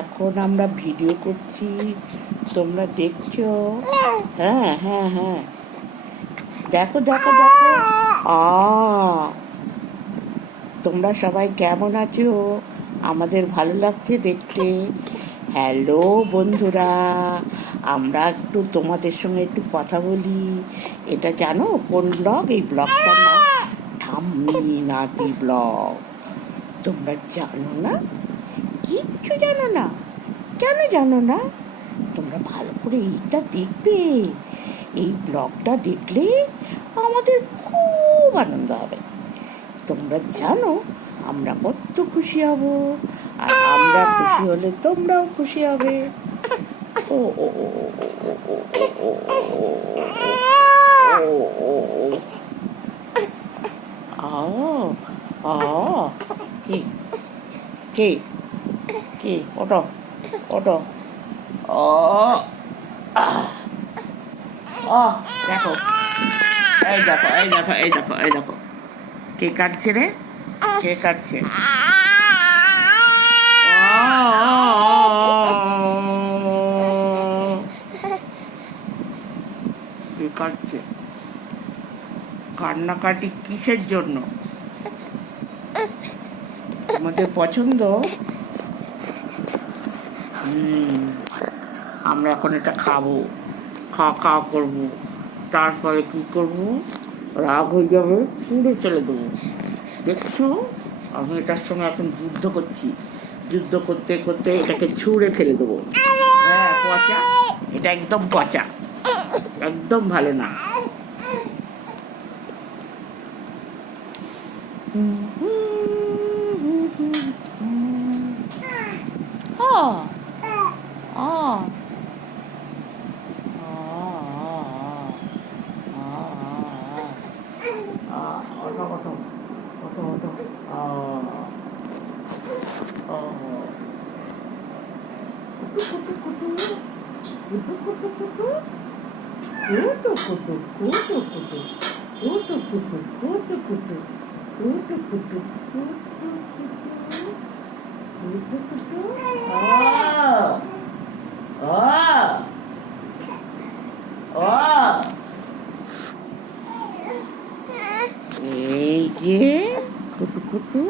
এখন আমরা ভিডিও করছি, তোমরা দেখছো? হ্যাঁ হ্যাঁ হ্যাঁ, দেখো দেখো দেখো। আ তোমরা সবাই কেমন আছো? আমাদের ভালো লাগছে দেখতে। হ্যালো বন্ধুরা, আমরা একটু তোমাদের সঙ্গে একটু কথা বলি। এটা জানো কোন ব্লগ? এই ব্লগটার নাম ঠাম্মি নাতি ব্লগ। তোমরা জানো না? কিচ্ছু জানো না? কেন জানো না? তোমরা ভালো করে এইটা দেখবে। এই ব্লগটা দেখলে আমাদের খুব আনন্দ হবে। তোমরা জানো আমরা কত খুশি হব, আর আমরা খুশি হলে তোমরাও খুশি হবে। ও ও ও ও কি কি কি ওটো ওটো ও ও দেখো, এই দেখো এই দেখো এই দেখো এই দেখো, কে কাটছে রে? কে কাটছে? কে কাটছে? কান্নাকাটি কিসের জন্য? তোমাদের পছন্দ? আমরা এখন এটা খাবো, খাওয়া খাওয়া করবো, তারপরে কি করবো? রাগ হয়ে যাবে, পুড়ে চলে দেবো। দেখছো, আমি এটার সঙ্গে এখন যুদ্ধ করছি। যুদ্ধ করতে করতে এটাকে ছুঁড়ে ফেলে দেবো। হ্যাঁ পচা, এটা একদম পচা, একদম ভালো না। এই যে কুটু কুটু